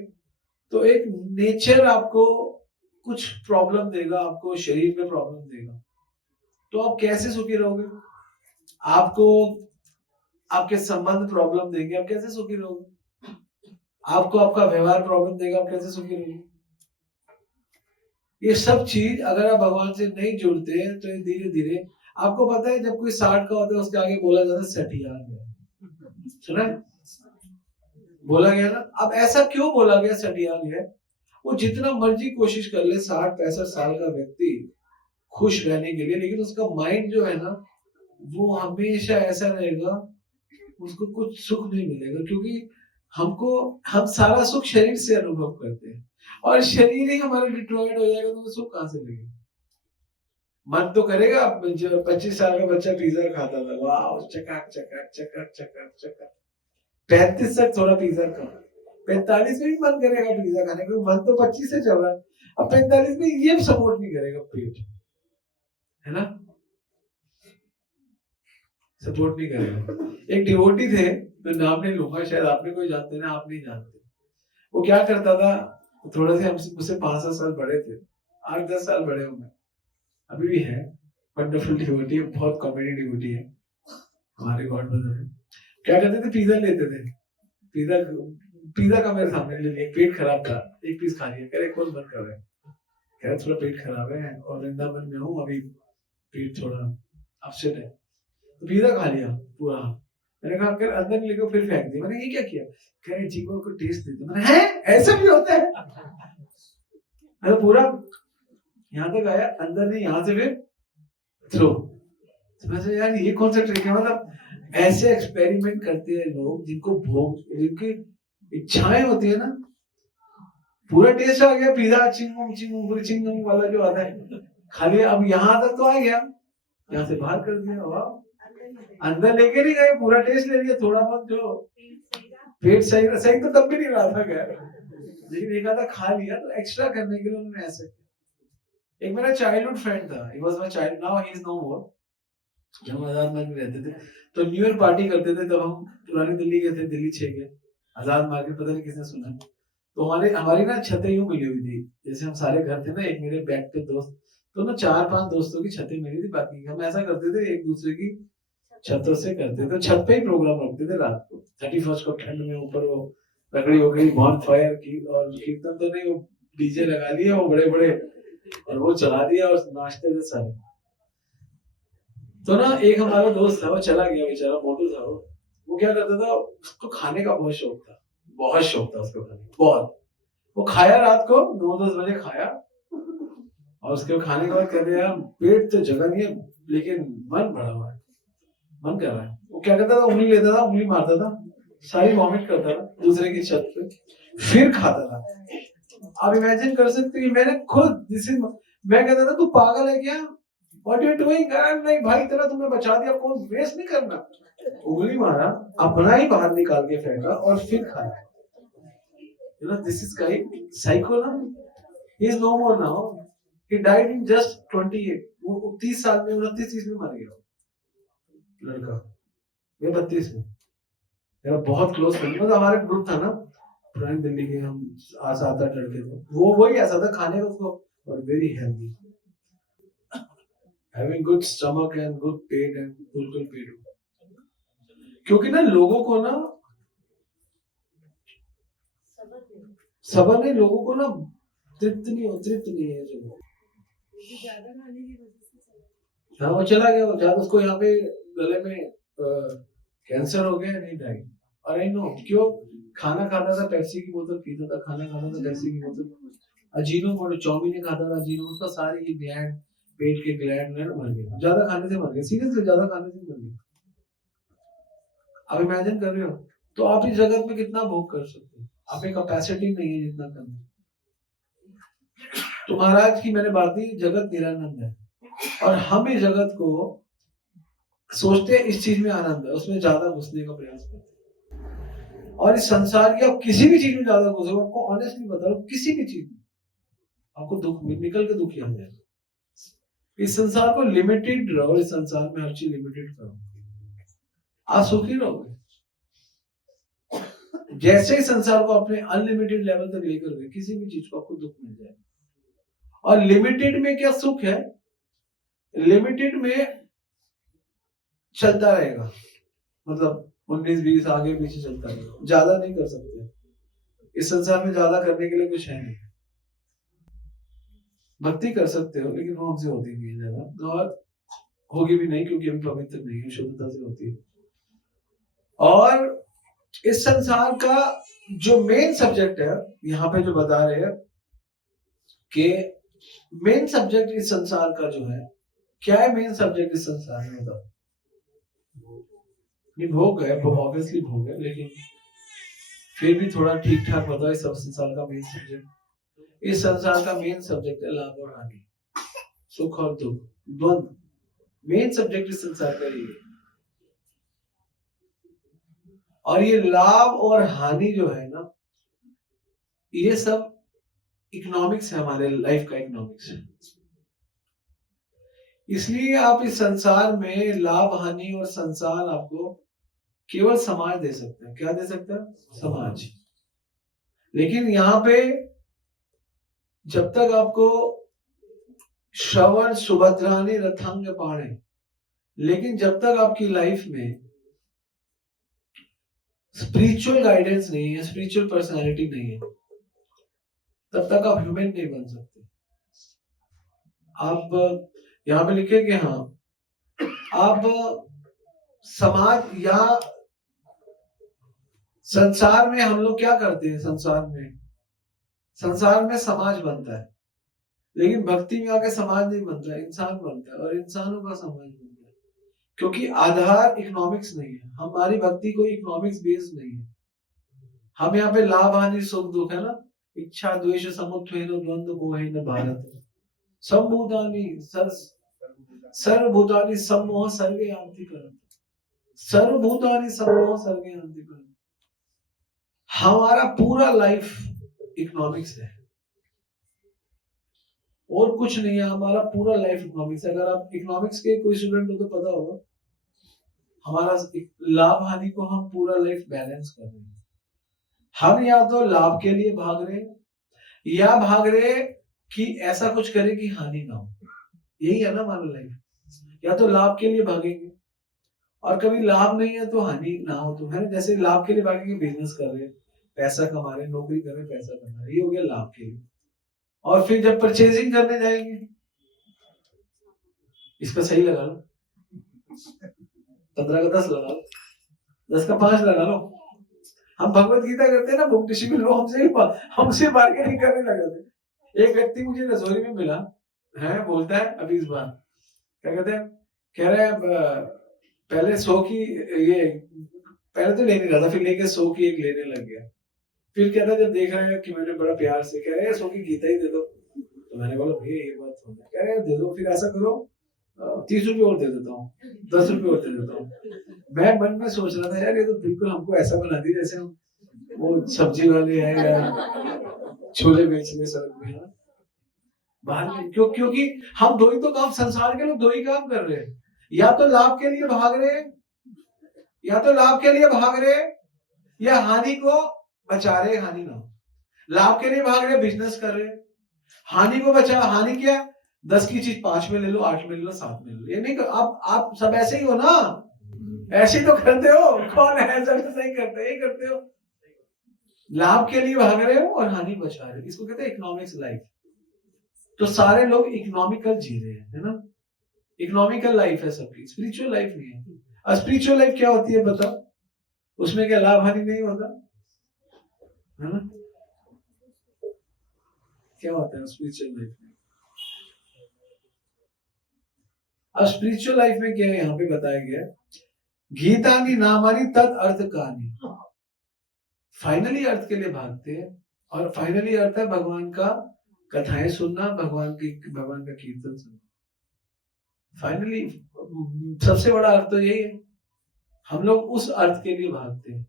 तो एक नेचर आपको कुछ प्रॉब्लम देगा, आपको शरीर में प्रॉब्लम देगा, तो आप कैसे सुखी रहोगे? आपको आपके संबंध प्रॉब्लम देंगे, आप कैसे सुखी रहोगे? आपको आपका व्यवहार प्रॉब्लम देगा, आप कैसे सुखी रहोगे? ये सब चीज अगर आप भगवान से नहीं जुड़ते हैं तो धीरे धीरे आपको पता है, जब कोई 60 का होता है उसके आगे बोला जाता है सठिया गया। सुना है? बोला गया ना। अब ऐसा क्यों बोला गया सठिया गया? वो जितना मर्जी कोशिश कर ले 60-65 साल का व्यक्ति खुश रहने के लिए, लेकिन उसका माइंड जो है ना वो हमेशा ऐसा रहेगा, उसको कुछ सुख नहीं मिलेगा, क्योंकि हम सारा सुख शरीर से अनुभव करते हैं और शरीर ही हमारा डिस्ट्रॉयड हो जाएगा तो सुख कहां से लगेगा? मन तो करेगा। जो 25 साल का बच्चा पिज्जा खाता था, वाह चकाक चकाक चकाक चकाक चकाक, 35 तक थोड़ा पिज्जा खा, 45 में भी मन करेगा पिज्जा खाने का, मन तो 25 से चल रहा है, अब 45 में ये सपोर्ट नहीं करेगा पेट, है ना, सपोर्ट नहीं करेगा। एक डिवोटी थे, मैं नाम नहीं लूंगा, शायद आपने कोई जानते ना, आप नहीं जानते। वो क्या करता था, थोड़े से हमसे मुझसे 5-7 साल बड़े थे, 8-10 साल बड़े होंगे, अभी भी है, वंडरफुल डिवोटी, बहुत कॉमेडी डिवोटी है, हमारे गॉड मदर है। क्या करते थे, पिज्जा लेते थे, पिज्जा पिज्जा का मेरे सामने ले लिया, पेट खराब था, एक पीस खा लिया, कह रहे कौन बंद कर रहे हैं, कह रहे थोड़ा पेट खराब है और वृंदावन में हूँ अभी, पेट थोड़ा अपसेट है, तो पिज्जा खा लिया पूरा। मैंने कहा कर अंदर नहीं लेकर फिर फेंक दिया। मैंने ये क्या किया? कह रहे जीवन को टेस्ट देते। मैंने है ऐसा भी होता है? मैंने पूरा यहाँ तक आया, अंदर नहीं, यहाँ से फिर थ्रो। समझ यार ये कौन सा ट्रिक है? मतलब ऐसे एक्सपेरिमेंट करते हैं लोग जिनको भोग, जिनकी इच्छाएं होती है ना, पूरा टेस्ट आ गया पिज्जा, चिंगम चिंगम चिंगम वाला जो आता है, खाली अब यहाँ तक तो आ गया, यहाँ से बाहर कर दिया, वाह, अंदर लेके नहीं गए, पूरा टेस्ट ले लिया, थोड़ा बहुत जो पेट सही सही तो तब भी नहीं रहा था खैर, लेकिन एक आधा खा लिया, तो एक्स्ट्रा करने के लिए उन्होंने ऐसे किया। एक मेरा चाइल्डहुड फ्रेंड था, he was my child, now he is no more. जब हम आजाद मार्ग में रहते थे तो न्यू ईयर पार्टी करते थे, तब हम पुरानी दिल्ली गए थे, दिल्ली 6 गए, आजाद मार्केट, पता नहीं किसने सुना, तो हमारी ना छतें यूं मिली हुई थी, जैसे हम सारे घर थे ना, एक मेरे बैक पे दोस्त, तो ना 4-5 दोस्तों की छतें मिली थी, बाकी हम ऐसा करते थे एक दूसरे की छतों से करते थे, छत पे ही प्रोग्राम रखते थे रात को, 31st को ठंड में ऊपर वो लकड़ी हो गई, बॉन फायर की, और कीर्तन तो नहीं, वो डीजे लगा लिया वो बड़े बड़े, और वो चला दिया और नाचते थे सारे। तो ना एक हमारा दोस्त था, वो चला गया बेचारा, मोटू था वो क्या करता था, उसको खाने का बहुत शौक था, बहुत शौक था उसको खाने का, बहुत। वो खाया रात को 9-10 बजे खाया, और उसके खाने के बाद कहते हैं यार पेट तो जगह नहीं है, लेकिन मन भरा हुआ है, मन कर रहा है। वो क्या करता था, उंगली लेता था, उंगली मारता था, सारी वॉमिट करता था दूसरे की छत पे, फिर खाता था। आप इमेजिन कर सकते हैं, मैंने खुद मैं कहता था तू पागल है क्या, व्हाट यू डूइंग? नहीं भाई तेरा तुमने बचा दिया, कौन वेस्ट नहीं करना। उंगली मारा, अपना ही बाहर निकाल के फेंका और फिर खाया। You know, this is kind psycho ना, he is no more now, he died in just 28, वो 30 साल में, 29-30 में मर गया लड़का, ये 32 में। मेरा बहुत क्लोज फ्रेंड, मतलब हमारा ग्रुप था ना पुरानी दिल्ली के, हम 7-8 लड़के थे, वो वही ऐसा था खाने का उसको, और very healthy, having good stomach and good pet and बिल्कुल पेट, क्योंकि ना लोगों को ना सबर नहीं, लोगों को ना तृप्त नहीं है जो, हाँ वो चला गया, वो ज्यादा उसको यहाँ पे गले में कैंसर हो गया, नहीं डाई। और आई नो क्यों, खाना खाता था पेप्सी की बोतल पीता था, खाना खाता था पेप्सी की बोतल, अजीनो मोटो चाउमीन खाता था, अजीनो, उसका सारी ग्लैंड, पेट के ग्लैंड में मर गया, ज्यादा खाने से मर गया, सीरियसली ज्यादा खाने से मर गया। आप इमेजिन कर रहे हो, तो आप इस जगत में कितना भोग कर सकते हो, आप में कैपेसिटी नहीं है जितना करना। तो महाराज की मैंने बात दी, जगत निरानंद है, और हम इस जगत को सोचते हैं इस चीज में आनंद है, उसमें ज्यादा घुसने का प्रयास करते हैं। और इस संसार की आप किसी भी चीज में ज्यादा घुसोगे, आपको ऑनेस्टली बता रहा हूँ, किसी भी चीज में आपको दुख निकल के दुखी आ जाएगा। इस संसार को लिमिटेड रहो, इस संसार में हर चीज लिमिटेड करो, आप सुखी रहोगे। जैसे ही संसार को अपने अनलिमिटेड लेवल तक लेकर गए, किसी भी चीज को आपको दुख मिल जाएगा। और लिमिटेड में क्या सुख है, लिमिटेड में चलता रहेगा, मतलब 19-20 आगे पीछे चलता रहेगा, ज्यादा नहीं कर सकते। इस संसार में ज्यादा करने के लिए कुछ है नहीं। भक्ति कर सकते हो लेकिन वो हमसे होती नहीं है ज्यादा, और होगी भी नहीं, क्योंकि हम पवित्र नहीं है, शुद्धता से होती है। और इस संसार का जो मेन सब्जेक्ट है यहाँ पे जो बता रहे हैं कि मेन सब्जेक्ट इस संसार का जो है, क्या है मेन सब्जेक्ट इस संसार में? बताओ। ये भोग है, ऑब्वियसली भोग है, लेकिन फिर भी थोड़ा ठीक ठाक बताओ इस संसार का मेन सब्जेक्ट। इस संसार का मेन सब्जेक्ट है लाभ और हानि, सुख और दुख, द्वंद। मेन सब्जेक्ट इस संसार का ये है। और ये लाभ और हानि जो है ना, ये सब इकोनॉमिक्स है, हमारे लाइफ का इकोनॉमिक्स है। इसलिए आप इस संसार में लाभ हानि और संसार आपको केवल समाज दे सकते हैं। क्या दे सकता है? समाज। लेकिन यहाँ पे जब तक आपको श्रवण सुभद्रानी रथांग पाणे, लेकिन जब तक आपकी लाइफ में स्पिरिचुअल गाइडेंस नहीं है, स्पिरिचुअल पर्सनालिटी नहीं है, तब तक आप ह्यूमन नहीं बन सकते। आप यहाँ पे लिखे कि हाँ, आप समाज या संसार में हम लोग क्या करते हैं, संसार में समाज बनता है, लेकिन भक्ति में आके समाज नहीं बनता है, इंसान बनता है, और इंसानों का समाज बनता है। क्योंकि आधार इकोनॉमिक्स नहीं है, हमारी भक्ति कोई इकोनॉमिक्स बेस्ड नहीं है। हम यहाँ पे लाभ हानि सुख दुख है ना, इच्छा द्वेष समुत्थेन द्वंद्व मोहेन भारत संभूतानि सर्वभूतानि सम्मोह सर्गे यान्ति करत, सर्वभूतानि सम्मोह सर्गे यान्ति करत। हमारा पूरा लाइफ इकोनॉमिक्स है और कुछ नहीं है, हमारा पूरा लाइफ इकोनॉमिक्स है। अगर आप इकोनॉमिक्स के कोई स्टूडेंट हो तो पता होगा, हमारा लाभ हानि को हम पूरा लाइफ बैलेंस कर रहे हैं। हम या तो लाभ के लिए भाग रहे हैं, या भाग रहे कि ऐसा कुछ करें कि हानि ना हो। यही है ना हमारा लाइफ। या तो लाभ के लिए भागेंगे, और कभी लाभ नहीं है तो हानि ना हो, तो है ना। जैसे लाभ के लिए भागेंगे, बिजनेस कर रहे हैं, पैसा कमा रहे, नौकरी कर रहे, पैसा कमा रहे, ये हो गया लाभ के लिए। और फिर जब परचेजिंग करने जाएंगे, इसका सही लगा लो, 15 का 10 लगा लो, 10 का 5 लगा लो। हम भगवत गीता करते हैं ना, बुक डिस्ट्रीब्यूट, लोग हमसे मार्केटिंग करने लगे थे। एक व्यक्ति मुझे रसोई में मिला है, बोलता है अभी इस बार क्या कहते हैं, कह रहे हैं पहले 100 की, ये पहले तो ले नहीं रहा था, फिर लेके 100 की एक लेने लग गया। फिर कहता है जब देख रहे हैं कि मैंने बड़ा प्यार से कह रहे हैं 100 की गीता ही दे दो, तो मैंने बोला भैया ये बात हो, कह रहे हैं दे दो, फिर ऐसा करो 30 रुपये और दे देता हूँ, 10 रुपये और दे देता हूँ। मैं मन में सोच रहा था यार ये तो बिल्कुल हमको ऐसा बना दी जैसे हम वो सब्जी वाले हैं या छोले बेचने सड़क में है बाहर में। क्योंकि हम दो ही तो काम, संसार के लोग दो ही काम कर रहे हैं, या तो लाभ के लिए भाग रहे हैं, या तो लाभ के लिए भाग रहे, या हानि को बचा रहे, हानि ना हो। लाभ के लिए भाग रहे, बिजनेस कर रहे, हानि को बचा, हानि क्या, 10 की चीज 5 में ले लो, 8 में ले लो, 7 में ले लो। ये नहीं, आप सब ऐसे ही हो ना, ऐसे ही तो करते हो, कौन है ऐसा नहीं करते, यही करते हो। लाभ के लिए भाग रहे हो और हानि बचा रहे हो, इसको कहते हैं इकोनॉमिक्स लाइफ। तो सारे लोग इकोनॉमिकल जी रहे हैं, है ना, इकोनॉमिकल लाइफ है सबकी, स्पिरिचुअल लाइफ नहीं है। और स्पिरिचुअल लाइफ क्या होती है बताओ, उसमें क्या लाभ हानि नहीं होता, है ना। क्या होता है स्पिरिचुअल लाइफ में? अब स्पिरिचुअल लाइफ में क्या है, यहाँ पे बताया गया है, गीतानी नामानी तद अर्थ कहानी। फाइनली अर्थ के लिए भागते हैं, और फाइनली अर्थ है भगवान का कथाएं सुनना, भगवान का कीर्तन सुनना। फाइनली सबसे बड़ा अर्थ तो यही है, हम लोग उस अर्थ के लिए भागते हैं।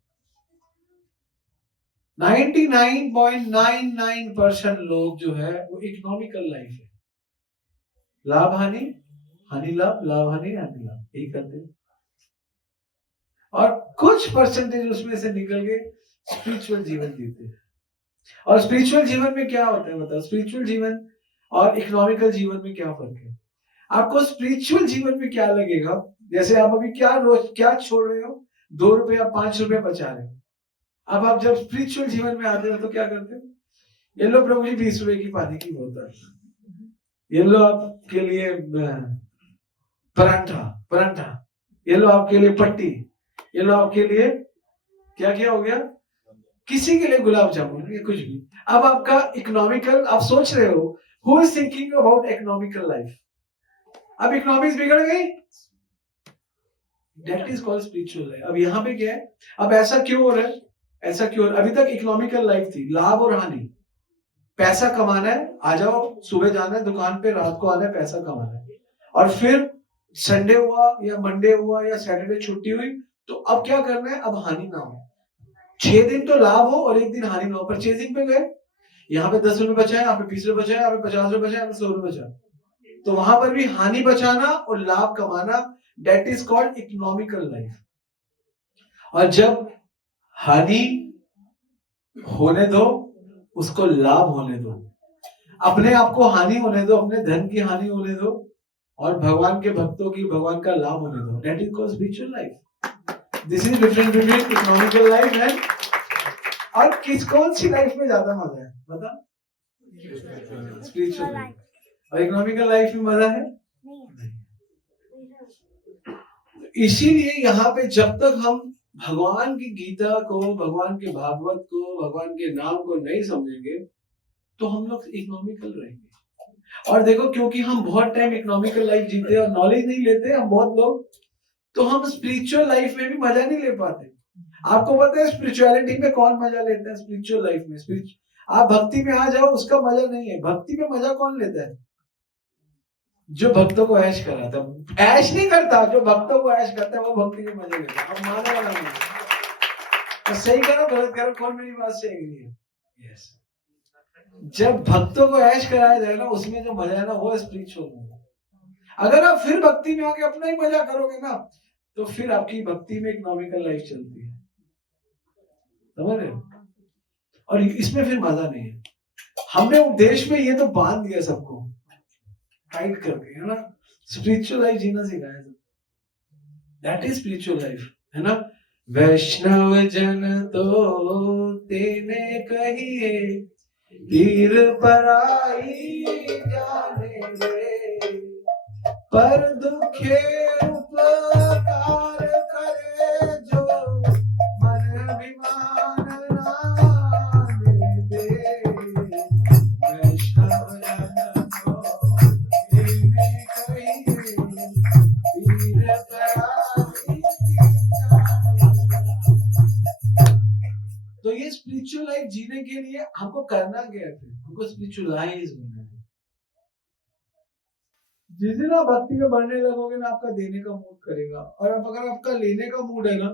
99.99% लोग जो है वो इकोनॉमिकल लाइफ है, लाभ हानि, हानि लाभ, लाभ हानि, हानि लाभ, यही करते हैं। और कुछ परसेंटेज उसमें से निकल के स्पिरिचुअल जीवन जीते हैं। और स्पिरिचुअल जीवन में क्या होता है बताओ, स्पिरिचुअल जीवन और इकोनॉमिकल जीवन में क्या फर्क है? आपको स्पिरिचुअल जीवन में क्या लगेगा, जैसे आप अभी क्या रोज क्या छोड़ रहे हो, 2 रुपए या 5 रुपए बचा रहे हो। अब आप जब स्पिरिचुअल जीवन में आते हो तो क्या करते हो, ये लो प्रभु जी 20 रुपए की पानी की बोतल, ये लो आपके लिए परांठा परांठा, ये लो आपके लिए पट्टी, ये लो आपके लिए क्या क्या हो गया, किसी के लिए गुलाब जामुन, ये कुछ भी। अब आपका इकोनॉमिकल, आप सोच रहे हो, who is thinking about economical life? अब इकोनॉमिक्स बिगड़ गई, that is called spiritual life. अब यहाँ पे क्या है, अब ऐसा क्यों हो रहा है, ऐसा क्यों हो रहा है? अभी तक इकोनॉमिकल लाइफ थी, लाभ और हानि, पैसा कमाना है, आ जाओ, सुबह जाना है दुकान पे, रात को आना है, पैसा कमाना है, और फिर संडे हुआ या मंडे हुआ या सैटरडे छुट्टी हुई तो अब क्या करना है, अब हानि ना हो। 6 दिन तो लाभ हो और 1 दिन हानि ना हो। परचेजिंग पे गए, यहाँ पे 10 रुपए बचा है, यहाँ पे 20 रुपए बचा है, यहाँ पे 50 रुपए बचा है, यहाँ पे 100 रुपए बचा है, तो वहां पर भी हानि बचाना और लाभ कमाना, that is called economical life. और जब हानि होने दो, उसको लाभ होने दो, अपने आप को हानि होने दो, अपने धन की हानि होने दो, और भगवान के भक्तों की, भगवान का लाभ होने दो, that is called spiritual life. This is different between economical life and, और कौन सी लाइफ में ज्यादा मजा है बता, स्पिरिचुअल लाइफ। और इकोनॉमिकल लाइफ में मजा है नहीं। इसीलिए यहाँ पे जब तक हम भगवान की गीता को, भगवान के भागवत को, भगवान के नाम को नहीं समझेंगे तो हम लोग इकोनॉमिकल रहेंगे। और देखो, क्योंकि हम बहुत टाइम इकोनॉमिकल लाइफ जीते और नॉलेज नहीं लेते हम बहुत लोग, तो हम स्पिरिचुअल लाइफ में भी मजा नहीं ले पाते। आपको पता है स्पिरिचुअलिटी में कौन मजा लेता है? स्पिरिचुअल लाइफ में आप भक्ति में आ जाओ, उसका मजा नहीं है। भक्ति में मजा कौन लेता है? जो भक्तों को ऐश कराता, ऐश नहीं करता, जो भक्तों को ऐश करता है वो भक्ति के मजे लेता है। अब माने वाला नहीं, तो सही करो गलत करो, कौन मेरी बात से एग्री है? यस। जब भक्तों को ऐश कराया जाए ना, उसमें जो मजा है ना, वो स्पिरिचुअल है। अगर आप फिर भक्ति में आके अपना ही मजा करोगे ना, तो फिर आपकी भक्ति में इकोनॉमिकल लाइफ चलती है, समझ रहे हो? और इसमें फिर मजा नहीं है। हमने उपदेश में ये तो बांध दिया सबको टाइट करके, है ना, स्पिरिचुअल लाइफ जीना सिखाया, दैट इज स्पिरिचुअल लाइफ, है ना। वैष्णव जन तो तेने कहिए, पीर पराई जाने दे, पर दुखे उपकार करे जो, मन अभिमान नाने दे। वैष्णव जन तो तेने कहिए, पीर पराई। तो ये स्पिरिचुअल लाइफ जीने के लिए हमको करना क्या है? फिर हमको स्पिरिचुअलाइज होना है। जिस दिन आप भक्ति में बढ़ने लगोगे ना, आपका देने का मूड करेगा, और अब अगर आपका लेने का मूड है ना,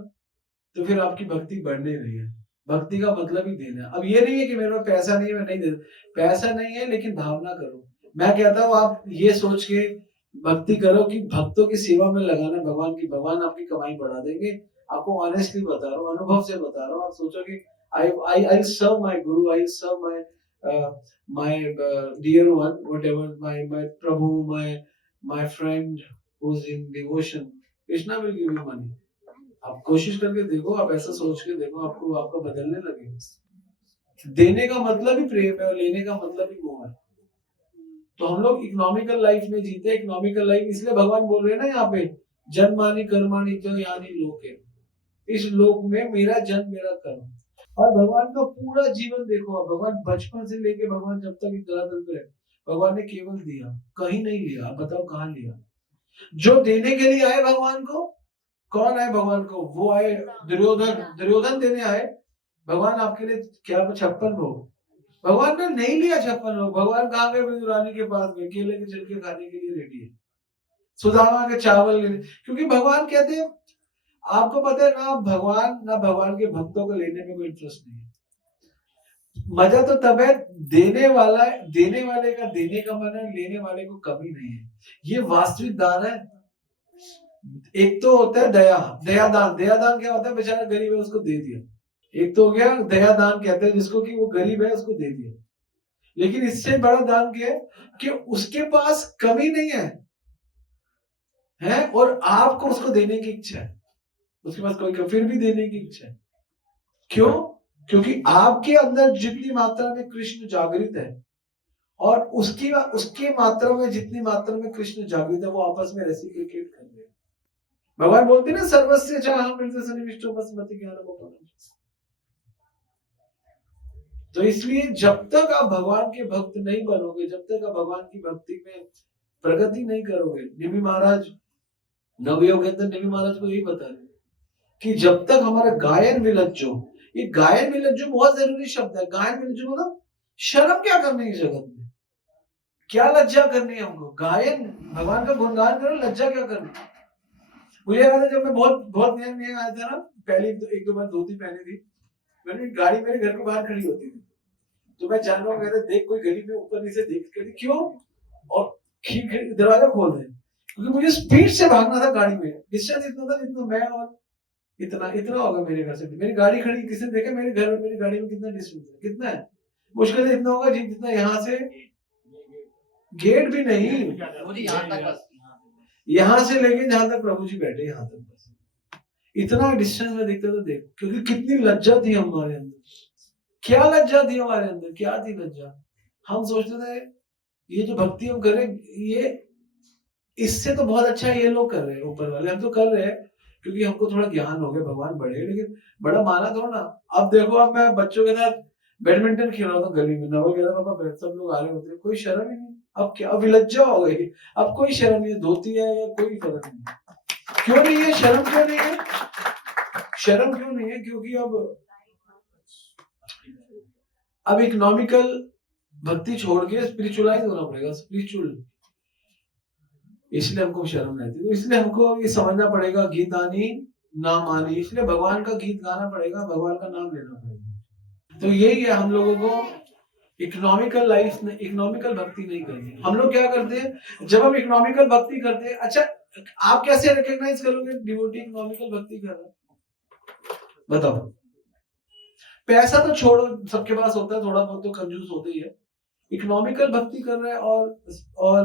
तो फिर आपकी भक्ति बढ़ने रही है। भक्ति का मतलब ही देना। अब ये नहीं है कि मेरे पास पैसा नहीं है मैं नहीं दे, पैसा नहीं है लेकिन भावना करो। मैं कहता हूँ आप ये सोच के भक्ति करो कि भक्तों की सेवा में लगाना भगवान की, भगवान आपकी कमाई बढ़ा देंगे। आपको ऑनेस्टली बता रहा हूँ, अनुभव से बता रहा हूँ। आप सोचो कि I serve my guru, I serve my dear one, whatever, my Prabhu, my friend who's in devotion, Krishna will give you money. आप कोशिश करके देखो, आप ऐसा सोच के देखो, आपको आपका बदलने लगेगा। देने का मतलब ही प्रेम है और लेने का मतलब ही मोह है। तो हम लोग इकोनॉमिकल लाइफ में जीते हैं। इकोनॉमिकल लाइफ इसलिए भगवान बोल रहे हैं ना यहाँ पे, जन्मानि कर्माणि च यानि लोके, इस लोक में मेरा जन्म मेरा कर्म। और भगवान का पूरा जीवन देखो, भगवान बचपन से लेके भगवान जब तक इस धरातल पे, भगवान ने केवल दिया, कहीं नहीं लिया। आप बताओ कहाँ लिया? जो देने के लिए आए भगवान को, कौन आए भगवान को? वो आए दुर्योधन, दुर्योधन देने आए। भगवान आपके लिए क्या 56 भोग, भगवान ने नहीं लिया 56 भोग। भगवान कहाँ गए? रानी के पास गए, केले के छिलके खाने के लिए रेडी है, सुदामा के चावल लेने। क्योंकि भगवान कहते हैं, आपको पता है ना, भगवान ना भगवान के भक्तों को लेने में कोई इंटरेस्ट नहीं है। मजा तो तब है देने वाला, देने वाले का देने का मन है, लेने वाले को कभी नहीं है। ये वास्तविक दान है। एक तो होता है दया, दया दान। दया दान क्या होता है? बेचारा गरीब है, उसको दे दिया। एक तो हो गया दया दान कहते हैं जिसको, कि वो गरीब है उसको दे दिया, लेकिन इससे बड़ा दान क्या है कि उसके पास कमी नहीं है और आपको उसको देने की इच्छा है, उसके पास कोई फिर भी देने की इच्छा है। क्यों? क्योंकि आपके अंदर जितनी मात्रा में कृष्ण जागृत है और उसकी मात्रा में जितनी मात्रा में कृष्ण जागृत है वो आपस में रेसिप्रोकेट कर रहे हैं। भगवान बोलते हैं ना, सर्वस्य चाहं मृत सन्निविष्टो बसमति ज्ञानम। तो इसलिए जब तक आप भगवान के भक्त नहीं बनोगे, जब तक आप भगवान की भक्ति में प्रगति नहीं करोगे, निमि महाराज नवयोग के अंदर निमि महाराज को यही बता रहे कि जब तक हमारा गायन विलज्जो, ये गायन विलज्जो बहुत जरूरी शब्द है। गायन विलज्जो मतलब शर्म क्या करनी है जगत में, क्या लज्जा करनी है हमको? गायन भगवान का गुणगान करो, लज्जा क्या करनी है? मुझे याद है जब मैं बहुत बहुत नया आया था ना, पहली एक दो बार धोती पहनी थी, मैंने गाड़ी मेरे घर के बाहर खड़ी होती थी, तो मैं जानवर कहते देख कोई गली में ऊपर नीचे देख कर क्यों, और दरवाजा खोल दे, क्योंकि मुझे स्पीड से भागना था गाड़ी में। डिस्टेंस इतना था जितना मैं और इतना इतना होगा मेरे घर से, मेरी गाड़ी खड़ी, किसी ने देखा मेरे घर और मेरी गाड़ी में कितना डिस्टेंस है, कितना है? मुश्किल से इतना होगा जितना यहाँ से गेट भी नहीं, यहाँ से लेके जहां तक प्रभु जी बैठे यहाँ तक, बस इतना डिस्टेंस में देखते तो देख, क्योंकि कितनी लज्जा थी हमारे अंदर, क्या लज्जा थी हमारे अंदर, क्या थी लज्जा। हम सोचते थे ये जो भक्ति हम कर रहे ये इससे तो बहुत अच्छा ये लोग कर रहे हैं ऊपर वाले, हम तो कर रहे हैं क्योंकि हमको थोड़ा ज्ञान हो गया, भगवान बड़े, लेकिन बड़ा माना थोड़ा ना। अब देखो, अब मैं बच्चों के साथ बैडमिंटन खेल रहा था गली में, नवल कह रहा पापा बैठ, सब लोग आ रहे होते, कोई शर्म ही नहीं। अब क्या, अब विलज्जा हो गई, अब कोई शर्म नहीं है, धोती है या कोई फर्क नहीं। क्यों नहीं है शर्म, क्यों नहीं है शर्म, क्यों नहीं है? क्योंकि अब इकोनॉमिकल भक्ति छोड़ के स्पिरिचुअलाइज होना पड़ेगा, स्पिरिचुअल, इसलिए हमको शर्म रहती है। तो इसलिए हमको ये समझना पड़ेगा गीतानी ना मानी, इसलिए भगवान का गीत गाना पड़ेगा, भगवान का नाम लेना पड़ेगा। तो यही है, हम लोगों को इकोनॉमिकल लाइफ में इकोनॉमिकल भक्ति नहीं करनी। हम लोग क्या करते हैं जब हम इकोनॉमिकल भक्ति करते हैं, अच्छा आप कैसे रिकॉग्नाइज करोगे डिवोटी इकोनॉमिकल भक्ति कर रहा है? बताओ। पैसा तो छोड़ो, सबके पास होता है, थोड़ा बहुत तो कंजूस होते ही है। इकोनॉमिकल भक्ति कर रहे हैं और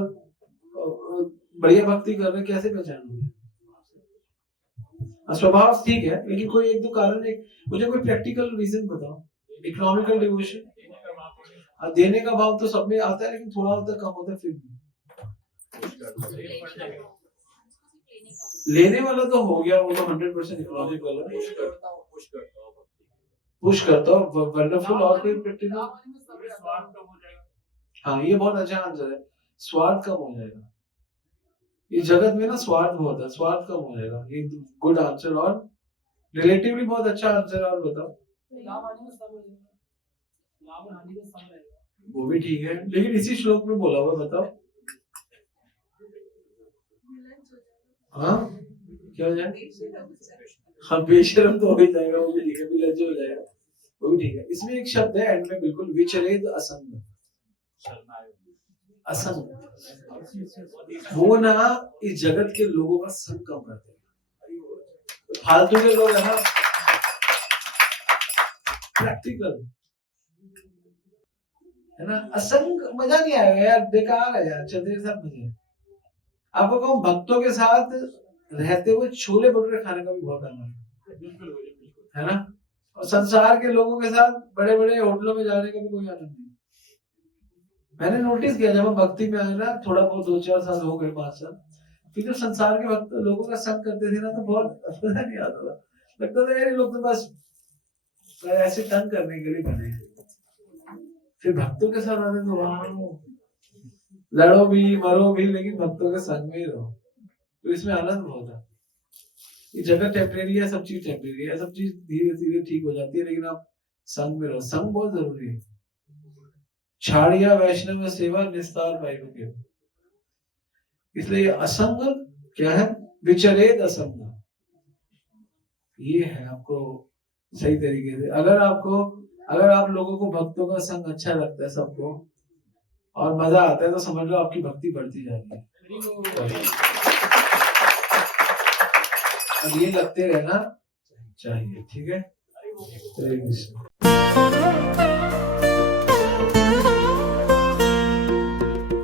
बढ़िया भक्ति कर रहे हैं, कैसे पहचानोगे? स्वभाव ठीक है, लेकिन कोई एक दो कारण, एक मुझे कोई प्रैक्टिकल रीजन बताओ। इकोनॉमिकल डिवोशन, देने का भाव तो सब में आता है, लेकिन थोड़ा होता है, कम होता है, फिर भी लेने वाला तो हो गया, वो तो 100% इकोनॉमिकल है, पुश करता हूँ, वंडरफुल। और कोई प्रैक्टिकल? हाँ, ये बहुत अच्छा आंसर है, स्वार्थ कम हो जाएगा। इस जगत में ना स्वार्थ बहुत है, स्वार्थ कम हो जाएगा, ये गुड आंसर और रिलेटिवली बहुत अच्छा आंसर। और बताओ। वो भी ठीक है, लेकिन इसी श्लोक में बोला हुआ, बताओ। हाँ, क्या हो जाएगा? हाँ, बेशरम तो हो ही जाएगा, वो भी ठीक है, विलज्ज हो जाएगा, वो भी ठीक है। इसमें एक शब्द है एंड में, बिल्कुल, विचरेद असंग। असंग वो ना इस जगत के लोगों का संग कम करते हैं, फालतू के लोग है ना, प्रैक्टिकल है ना। असंग मजा नहीं आएगा यार, बेकार है यार, चलने के साथ मजा है। आपको कहूँ भक्तों के साथ रहते हुए छोले भटूरे खाने का भी बहुत आनंद है ना, और संसार के लोगों के साथ बड़े बड़े होटलों में जाने का भी कोई आनंद नहीं। मैंने नोटिस किया जब हम भक्ति में आए ना, थोड़ा बहुत 2-4 साल हो गए, 5 साल, फिर जब संसार के भक्त लोगों का संग करते थे ना, तो बहुत मजा नहीं आता था, लगता था यार ये लोग तो बस ऐसे तंग करने के लिए बने। फिर भक्तों के साथ आते तो वहां लड़ो भी मरो भी, लेकिन भक्तों के संग में ही रहो, तो इसमें आनंद बहुत है। ये जगह टेम्परेरी है, सब चीज टेम्परेरी है, सब चीज धीरे धीरे ठीक हो जाती है, लेकिन आप संग में रहो, संग बहुत जरूरी है। छाड़िया वैष्णव सेवा निस्तार पाई के, इसलिए असंग क्या है? विचरेद असंग, ये है आपको सही तरीके से। अगर आप लोगों को भक्तों का संग अच्छा लगता है सबको और मजा आता है, तो समझ लो आपकी भक्ति बढ़ती जा रही है। अब ये लगते रहना चाहिए, ठीक है। हरे कृष्ण।